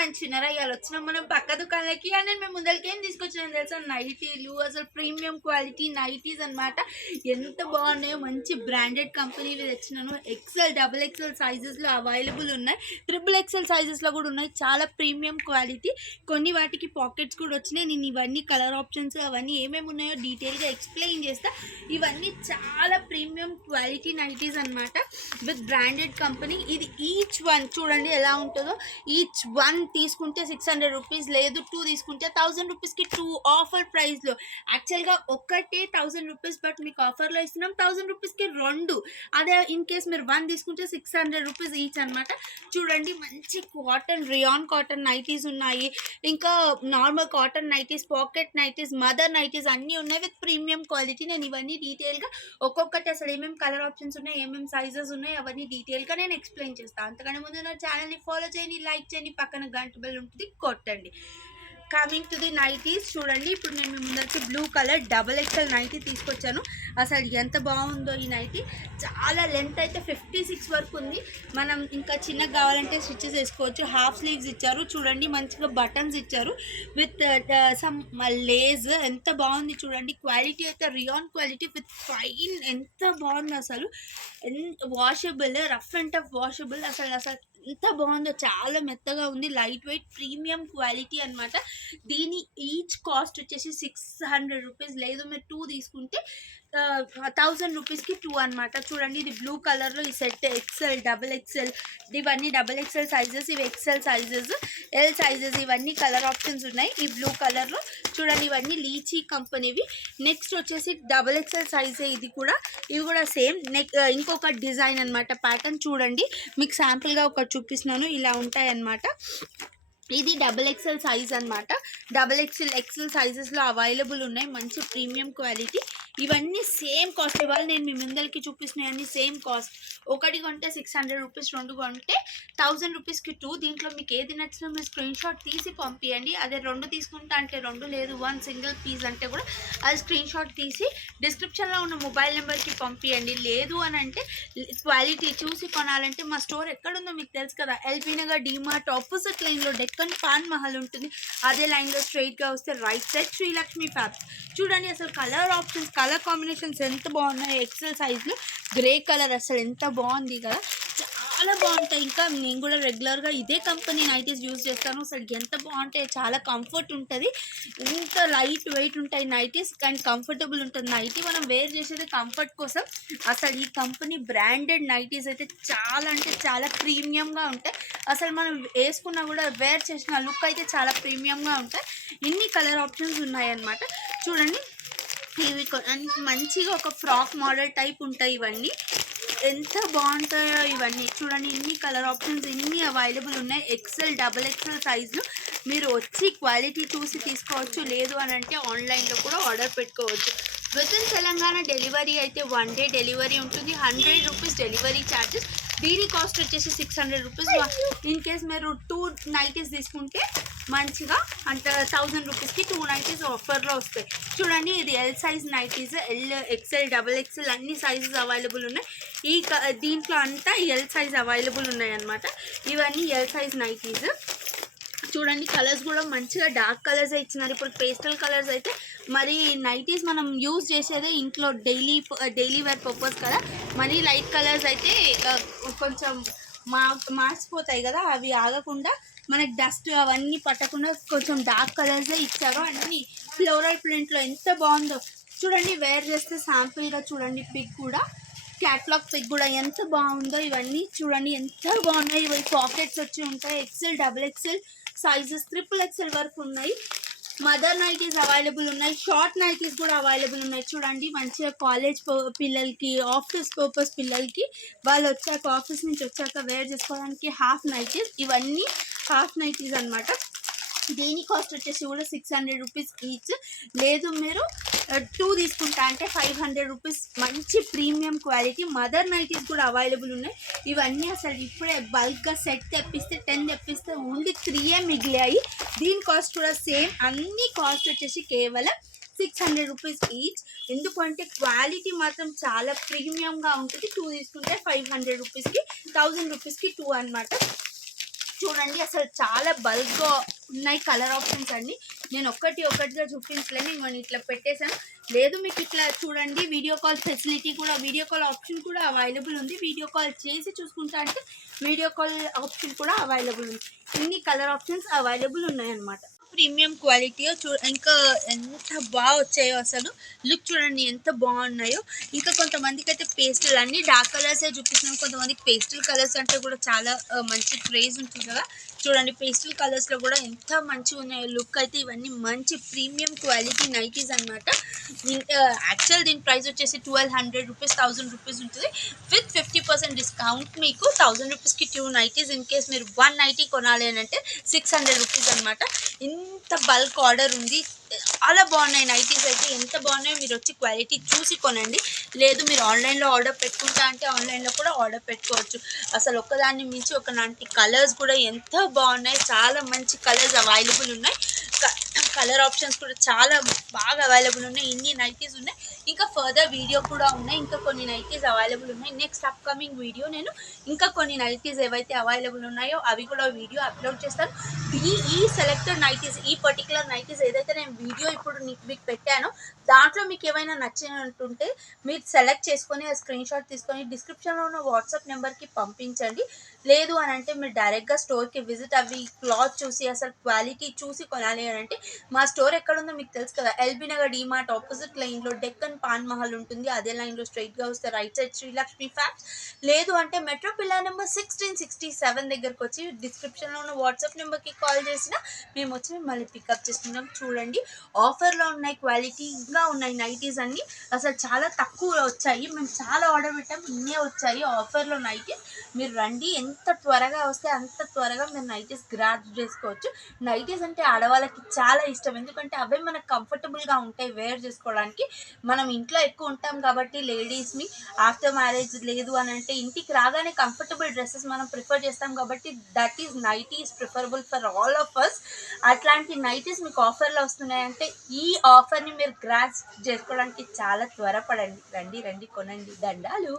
మంచిన్నారా? ఇవాళ వచ్చినాం మనం పక్క దుకాణాలకి. అండ్ మేము ముందరికి ఏం తీసుకొచ్చినాం తెలుసా? నైటీలు, అసలు ప్రీమియం క్వాలిటీ నైటీస్ అనమాట. ఎంత బాగున్నాయో, మంచి బ్రాండెడ్ కంపెనీవి తెచ్చినాను. ఎక్సెల్, డబుల్ ఎక్సెల్ సైజెస్లో అవైలబుల్ ఉన్నాయి, ట్రిపుల్ ఎక్సెల్ సైజెస్లో కూడా ఉన్నాయి. చాలా ప్రీమియం క్వాలిటీ. కొన్ని వాటికి పాకెట్స్ కూడా వచ్చినాయి. నేను ఇవన్నీ కలర్ ఆప్షన్స్ అవన్నీ ఏమేమి ఉన్నాయో డీటెయిల్గా ఎక్స్ప్లెయిన్ చేస్తా. ఇవన్నీ చాలా ప్రీమియం క్వాలిటీ నైటీస్ అనమాట, విత్ బ్రాండెడ్ కంపెనీ. ఇది ఈచ్ వన్ చూడండి ఎలా ఉంటుందో. ఈచ్ వన్ తీసుకుంటే 600 రూపీస్, లేదు 2 తీసుకుంటే 1000 రూపీస్కి 2 ఆఫర్ ప్రైస్లో. యాక్చువల్గా ఒక్కటే 1000 రూపీస్, బట్ మీకు ఆఫర్లో ఇస్తున్నాం 1000 రూపీస్కి 2. అదే ఇన్ కేస్ మీరు 1 తీసుకుంటే 600 రూపీస్ ఈచ్ అనమాట. చూడండి, మంచి కాటన్, రియాన్ కాటన్ నైటీస్ ఉన్నాయి, ఇంకా normal cotton nighties, pocket nighties, mother nighties అన్నీ ఉన్నాయి విత్ ప్రీమియం క్వాలిటీ. నేను ఇవన్నీ డీటెయిల్గా ఒక్కొక్కటి అసలు ఏమేమి కలర్ ఆప్షన్స్ ఉన్నాయి, ఏమేమి సైజెస్ ఉన్నాయి అవన్నీ డీటెయిల్గా నేను ఎక్స్ప్లెయిన్ చేస్తాను. అంతకన్నా ముందు నా ఛానల్ని ఫాలో చేయండి, లైక్ చేయండి, పక్కన గంట బెల్ ఉంటుంది కొట్టండి. కమింగ్ టు ది నైటీస్ చూడండి. ఇప్పుడు నేను మీ ముందరికి blue colour double XL nighty తీసుకొచ్చాను. అసలు ఎంత బాగుందో ఈ నైటీ. చాలా లెంత్ అయితే 56 వరకు ఉంది. మనం ఇంకా చిన్నగా కావాలంటే స్టిచెస్ వేసుకోవచ్చు. హాఫ్ స్లీవ్స్ ఇచ్చారు చూడండి, మంచిగా బటన్స్ ఇచ్చారు విత్ సమ్ లేస్. ఎంత బాగుంది చూడండి. క్వాలిటీ అయితే రియాన్ క్వాలిటీ విత్ ఫైన్. ఎంత బాగుంది అసలు. Washable, rough and tough washable. అసలు ఎంత బాగుందో, చాలా మెత్తగా ఉంది, లైట్ వెయిట్, ప్రీమియం క్వాలిటీ అనమాట. దీని ఈచ్ కాస్ట్ వచ్చేసి 600 రూపీస్, లేదు మీరు 2 తీసుకుంటే 1000 రూపీస్కి 2 అనమాట. చూడండి, ఇది బ్లూ కలర్లో ఈ సెట్ ఎక్సెల్, డబుల్ ఎక్సెల్, ఇవన్నీ డబుల్ ఎక్సెల్ సైజెస్, ఇవి ఎక్సెల్ సైజెస్, ఎల్ సైజెస్, ఇవన్నీ కలర్ ఆప్షన్స్ ఉన్నాయి. ఈ బ్లూ కలర్లో చూడండి, ఇవన్నీ లీచీ కంపెనీవి. నెక్స్ట్ వచ్చేసి డబుల్ ఎక్సెల్ సైజే ఇది కూడా. ఇవి కూడా సేమ్. ఇంకొక డిజైన్ అనమాట, ప్యాటర్న్ చూడండి. మీకు శాంపుల్గా ఒకటి చూపిస్తున్నాను, ఇలా ఉంటాయి అన్నమాట. ఇది డబుల్ ఎక్సెల్ సైజ్ అనమాట. డబుల్ ఎక్సెల్ సైజెస్లో అవైలబుల్ ఉన్నాయి, మంచి ప్రీమియం క్వాలిటీ. ఇవన్నీ సేమ్ కాస్ట్. ఇవాళ నేను మీ ముందరికి చూపిస్తున్నాయి అన్నీ సేమ్ కాస్ట్. ఒకటి కొంటే 600 రూపీస్, 2 కొంటే 1000 రూపీస్కి 2. దీంట్లో మీకు ఏది నచ్చినా మీరు స్క్రీన్ షాట్ తీసి పంపించండి. అదే 2 తీసుకుంటా అంటే 2, లేదు 1 సింగిల్ పీస్ అంటే కూడా అది స్క్రీన్ షాట్ తీసి డిస్క్రిప్షన్లో ఉన్న మొబైల్ నెంబర్కి పంపించండి. లేదు అని అంటే క్వాలిటీ చూసి కొనాలంటే మా స్టోర్ ఎక్కడుందో మీకు తెలుసు కదా, ఎల్బీ నగర్ డీమార్ట్ ఆపోజిట్ లైన్లో డెక్కన్ పాన్ మహల్ ఉంటుంది. అదే లైన్లో స్ట్రైట్గా వస్తే రైట్ సైడ్ శ్రీలక్ష్మి ఫ్యాబ్స్. చూడండి అసలు కలర్ ఆప్షన్స్, కలర్ కాంబినేషన్స్ ఎంత బాగున్నాయి. ఎక్సెల్ సైజ్లో గ్రే కలర్ అసలు ఎంత బాగుంది కదా, చాలా బాగుంటాయి. ఇంకా నేను కూడా రెగ్యులర్గా ఇదే కంపెనీ నైటీస్ యూజ్ చేస్తాను. అసలు ఎంత బాగుంటాయి, చాలా కంఫర్ట్ ఉంటుంది. ఎంత లైట్ వెయిట్ ఉంటాయి నైటీస్, అండ్ కంఫర్టబుల్ ఉంటుంది నైటీ. మనం వేర్ చేసేది కంఫర్ట్ కోసం. అసలు ఈ కంపెనీ బ్రాండెడ్ నైటీస్ అయితే చాలా అంటే చాలా ప్రీమియంగా ఉంటాయి. అసలు మనం వేసుకున్నా కూడా వేర్ చేసిన లుక్ అయితే చాలా ప్రీమియంగా ఉంటాయి. ఇన్ని కలర్ ఆప్షన్స్ ఉన్నాయన్నమాట. చూడండి, ఇవి మంచిగా ఒక ఫ్రాక్ మోడల్ టైప్ ఉంటాయి. ఇవన్నీ ఎంత బాగుంటాయో ఇవన్నీ. చూడండి, ఇన్ని కలర్ ఆప్షన్స్, ఇన్ని అవైలబుల్ ఉన్నాయి. ఎక్సెల్, డబుల్ ఎక్సెల్ సైజులు. మీరు వచ్చి క్వాలిటీ చూసి తీసుకోవచ్చు, లేదు అని అంటే ఆన్లైన్లో కూడా ఆర్డర్ పెట్టుకోవచ్చు. విత్ ఇన్ తెలంగాణ డెలివరీ అయితే 1 డే డెలివరీ ఉంటుంది. 100 రూపీస్ డెలివరీ ఛార్జెస్. దీని కాస్ట్ వచ్చేసి 600 రూపీస్. ఇన్ కేస్ మీరు 2 నైటీస్ తీసుకుంటే మంచిగా అంటే 1000 రూపీస్కి 2 నైటీస్ ఆఫర్లో వస్తాయి. చూడండి, ఇది L size nighties, L, XL, double XL అన్ని సైజెస్ అవైలబుల్ ఉన్నాయి. దీంట్లో అంతా ఎల్ సైజ్ అవైలబుల్ ఉన్నాయి అన్నమాట. ఇవన్నీ ఎల్ సైజ్ నైటీస్. చూడండి, కలర్స్ కూడా మంచిగా డార్క్ కలర్స్ ఇచ్చినారు. ఇప్పుడు పేస్టల్ కలర్స్ అయితే మరి నైటీస్ మనం యూజ్ చేసేదే ఇంట్లో డైలీ వేర్ పర్పస్ కదా. మరి లైట్ కలర్స్ అయితే కొంచెం మార్చిపోతాయి కదా, అవి ఆగకుండా మనకి డస్ట్ అవన్నీ పట్టకుండా కొంచెం డార్క్ కలర్సే ఇచ్చారు. అన్నీ ఫ్లోరల్ ప్రింట్లో ఎంత బాగుందో చూడండి. వేర్ చేస్తే శాంపుల్గా చూడండి, పిక్ కూడా, క్యాట్లాగ్ పిక్ కూడా ఎంత బాగుందో. ఇవన్నీ చూడండి ఎంత బాగున్నాయి. ఇవి పాకెట్స్ వచ్చి ఉంటాయి. XL, double XL sizes, triple XL వరకు ఉన్నాయి. మదర్ నైటీస్ అవైలబుల్ ఉన్నాయి. షార్ట్ నైటీస్ కూడా అవైలబుల్ ఉన్నాయి. చూడండి, మంచిగా కాలేజ్ పిల్లలకి, ఆఫీస్ పర్పస్ పిల్లలకి, వాళ్ళు వచ్చాక ఆఫీస్ నుంచి వచ్చాక వేర్ చేసుకోవడానికి హాఫ్ నైటీస్. ఇవన్నీ హాఫ్ నైటీస్ అనమాట. దీని కాస్ట్ వచ్చేసి కూడా 600 రూపీస్ ఈచ్. లేదు మీరు 2 తీసుకుంటా అంటే 500 రూపీస్ మంచి ప్రీమియం క్వాలిటీ మదర్ నైటీస్ కూడా అవైలబుల్ ఉన్నాయి. ఇవన్నీ అసలు ఇప్పుడే బల్క్గా సెట్ తెప్పిస్తే 10 తెప్పిస్తే ఓన్లీ 3 మిగిలాయి. దీని కాస్ట్ కూడా సేమ్, అన్ని కాస్ట్ వచ్చేసి కేవలం 600 రూపీస్ ఈచ్. ఎందుకంటే క్వాలిటీ మాత్రం చాలా ప్రీమియంగా ఉంటుంది. 2 తీసుకుంటే 500 రూపీస్కి 1000 రూపీస్కి 2 అనమాట. చూడండి అసలు చాలా బల్క్గా ఉన్నాయి కలర్ ఆప్షన్స్ అన్ని. నేను ఒక్కటిగా చూపించలేను, నేను ఇట్లా పెట్టేశాను. లేదు మీకు ఇట్లా చూడండి వీడియో కాల్ ఫెసిలిటీ కూడా, వీడియో కాల్ ఆప్షన్ కూడా అవైలబుల్ ఉంది. వీడియో కాల్ చేసి చూసుకుంటా అంటే వీడియో కాల్ ఆప్షన్ కూడా అవైలబుల్ ఉంది. ఇన్ని కలర్ ఆప్షన్స్ అవైలబుల్ ఉన్నాయన్నమాట. ప్రీమియం క్వాలిటీ ఇంకా ఎంత బాగా వచ్చాయో అసలు లుక్ చూడండి ఎంత బాగున్నాయో. ఇంకా కొంతమందికి అయితే పేస్టల్ అన్ని డార్క్ కలర్సే చూపిస్తున్నాం, కొంతమందికి పేస్టల్ కలర్స్ అంటే కూడా చాలా మంచి క్రేజ్ ఉంటుంది కదా. చూడండి పేస్టల్ కలర్స్లో కూడా ఎంత మంచిగా ఉన్నాయో లుక్ అయితే. ఇవన్నీ మంచి ప్రీమియం క్వాలిటీ నైటీస్ అనమాట. యాక్చువల్ దీని ప్రైస్ వచ్చేసి 1200 రూపీస్ 1000 రూపీస్ ఉంటుంది. విత్ 50% డిస్కౌంట్ మీకు 1000 రూపీస్కి 2 నైటీస్. ఇన్ కేస్ మీరు 1 నైటీ కొనాలి అని అంటే 600 రూపీస్ అనమాట. ఇంత బల్క్ ఆర్డర్ ఉంది, చాలా బాగున్నాయి నైటీస్ అయితే. ఎంత బాగున్నాయో మీరు వచ్చి క్వాలిటీ చూసి కొనండి. లేదు మీరు ఆన్లైన్లో ఆర్డర్ పెట్టుకుంటా అంటే ఆన్లైన్లో కూడా ఆర్డర్ పెట్టుకోవచ్చు. అసలు ఒకదాన్ని మించి ఒకలాంటి కలర్స్ కూడా ఎంత బాగున్నాయి, చాలా మంచి కలర్స్ అవైలబుల్ ఉన్నాయి. కలర్ ఆప్షన్స్ కూడా చాలా బాగా అవైలబుల్ ఉన్నాయి. ఇన్ని నైటీస్ ఉన్నాయి, ఇంకా ఫర్దర్ వీడియో కూడా ఉన్నాయి. ఇంకా కొన్ని నైటీస్ అవైలబుల్ ఉన్నాయి. నెక్స్ట్ అప్కమింగ్ వీడియో నేను ఇంకా కొన్ని నైటీస్ ఏవైతే అవైలబుల్ ఉన్నాయో అవి కూడా వీడియో అప్లోడ్ చేస్తాను. ఈ సెలెక్టెడ్ నైటీస్, ఈ పర్టికులర్ నైటీస్ ఏదైతే నేను వీడియో ఇప్పుడు మీకు పెట్టానో దాంట్లో మీకు ఏమైనా నచ్చినట్టుంటే మీరు సెలెక్ట్ చేసుకొని ఆ స్క్రీన్ షాట్ తీసుకొని డిస్క్రిప్షన్లో ఉన్న వాట్సాప్ నెంబర్కి పంపించండి. లేదు అని అంటే మీరు డైరెక్ట్గా స్టోర్కి విజిట్ అవ్వి క్లాత్ చూసి అసలు క్వాలిటీ చూసి కొనాలి అని అంటే మా స్టోర్ ఎక్కడుందో మీకు తెలుసు కదా, ఎల్బీ నగర్ డీమార్ట్ ఆపోజిట్ లైన్లో డెక్కన్ పాన్ మహల్ ఉంటుంది. అదే లైన్లో స్ట్రైట్గా వస్తే రైట్ సైడ్ శ్రీలక్ష్మి ఫ్యాక్స్. లేదు అంటే మెట్రో పిల్లర్ నెంబర్ 1667 దగ్గరకు వచ్చి డిస్క్రిప్షన్లో ఉన్న వాట్సాప్ నెంబర్కి కాల్ చేసినా మేము వచ్చి మిమ్మల్ని పికప్ చేసుకుంటాం. చూడండి ఆఫర్లో ఉన్నాయి, క్వాలిటీగా ఉన్నాయి నైటీస్ అన్నీ. అసలు చాలా తక్కువ వచ్చాయి, మేము చాలా ఆర్డర్ పెట్టాం, ఇన్నే వచ్చాయి ఆఫర్లో నైటీస్. మీరు రండి, ఎంత త్వరగా వస్తే అంత త్వరగా మీరు నైటీస్ గ్రాప్ చేసుకోవచ్చు. నైటీస్ అంటే ఆడవాళ్ళకి చాలా ఇష్టం, ఎందుకంటే అవే మనకు కంఫర్టబుల్గా ఉంటాయి వేర్ చేసుకోవడానికి. మనం ఇంట్లో ఎక్కువ ఉంటాం కాబట్టి లేడీస్ని ఆఫ్టర్ మ్యారేజ్ లేదు అని అంటే ఇంటికి రాగానే కంఫర్టబుల్ డ్రెస్సెస్ మనం ప్రిఫర్ చేస్తాం కాబట్టి that is nighty is preferable for all of us. అట్లాంటి నైటీస్ మీకు ఆఫర్లో వస్తున్నాయంటే ఈ ఆఫర్ని మీరు గ్రాప్ చేసుకోవడానికి చాలా త్వరపడండి. రండి కొనండి. దండాలు.